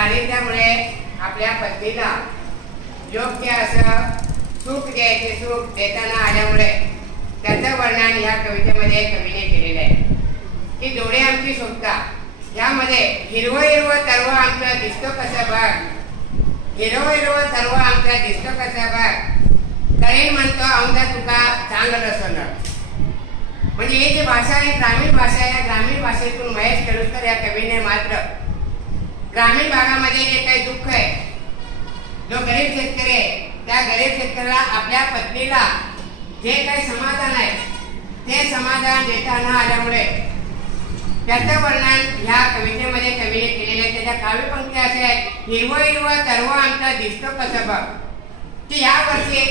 दारिद्र्यामुळे आपल्या पत्नीला योग्य असं सुख द्यायचे सुख देताना आल्यामुळे त्याचं वर्णन ह्या कवितेमध्ये कवीने केलेलं आहे की डोळे आमची शोभता यामध्ये हिरवं हिरवं तरवं आमचं दिसतो कसं बघ हिरवं हिरवं तरवं आमचं दिसतो कसं बघ करेन म्हणतो औंधा तुका चांगलं सोनं. म्हणजे ही जी भाषा आहे ग्रामीण भाषा आहे. ग्रामीण भाषेतून महेश केळुसकर या कवीने मात्र ग्रामीण भागामध्ये जे काही दुःख आहे जो गरीब शेतकरी आहे त्या गरीब शेतकऱ्याला आपल्या पत्नीला जे काही समाधान आहे ते समाधान देता न आल्यामुळे त्याचं वर्णन ह्या कवितेमध्ये कवीने केलेले आहे. त्याच्या काव्यपंक्ती असे आहेत हिरवं हिरवं तरवं आमचं दिसतो कसं बघ की या वर्षी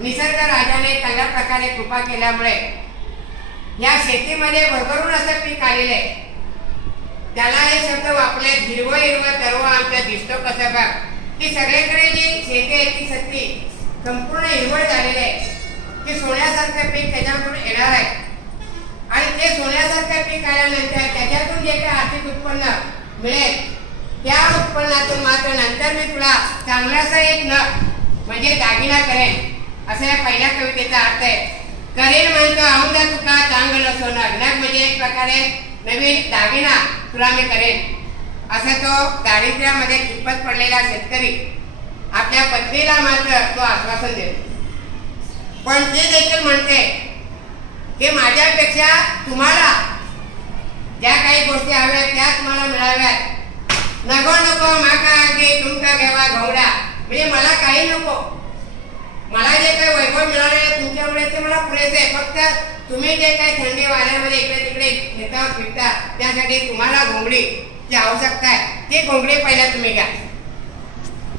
निसर्ग राजाने चांगल्या प्रकारे कृपा केल्यामुळे या शेतीमध्ये भरभरून असं पीक आलेलं आहे. त्याला हे शब्द वापरले हिरवं हिरवं तरवं आमचं दिसतो कसं बघ की सगळीकडे जी शेती आहे ती सत्ती संपूर्ण हिरवळ झालेली आहे की सोन्यासारखं पीक त्याच्याकडून येणार आहे आणि ते सोन्यासारखं पीक आल्यानंतर त्याच्यातून जे काही आर्थिक उत्पन्न मिळेल त्या उत्पन्नातून मात्र नंतर मी तुला चांगलासा एक नग म्हणजे दागिना करेन असा या पहिल्या कवितेचा अर्थ आहे. करेन म्हणतो औंधा तुका चांगलं सोनं नग म्हणजे एक प्रकारे नवीन दागिना तुला मी करेन असं तो दारिद्र्यामध्ये खिप्पत पडलेला शेतकरी आपल्या पत्नीला मात्र तो आश्वासन देतो. पण ते देखील म्हणते की माझ्यापेक्षा तुम्हाला ज्या काही गोष्टी हव्या त्या तुम्हाला मिळाव्यात नको नको माका आगे तुमका घ्यावा घोडा म्हणजे मला काही नको मला जे काही वैभव मिळाले तुमच्यामुळे ते मला पुरेसे आहे. फक्त तुम्ही जे काही थंडी वाऱ्यामध्ये इकडे तिकडे शेतावर फिरता त्यासाठी तुम्हाला घोंगडी जी आवश्यकता आहे ती घोंगडी पहिल्या तुम्ही घ्या.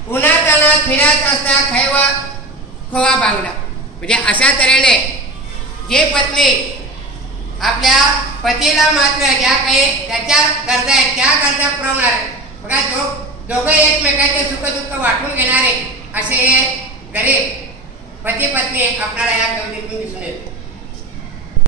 उन्हात फिरत असता खैवा खोवा बांगडा म्हणजे अशा तऱ्हेने जे पत्नी आपल्या पतीला मात्र ज्या काही त्याच्या गरजा आहेत त्या गरजा पुरवणार बघा दोघे एकमेकांचे सुख दुःख वाटून घेणारे असे हे गरीब पती पत्नी आपल्याला या कवितेतून दिसून येते.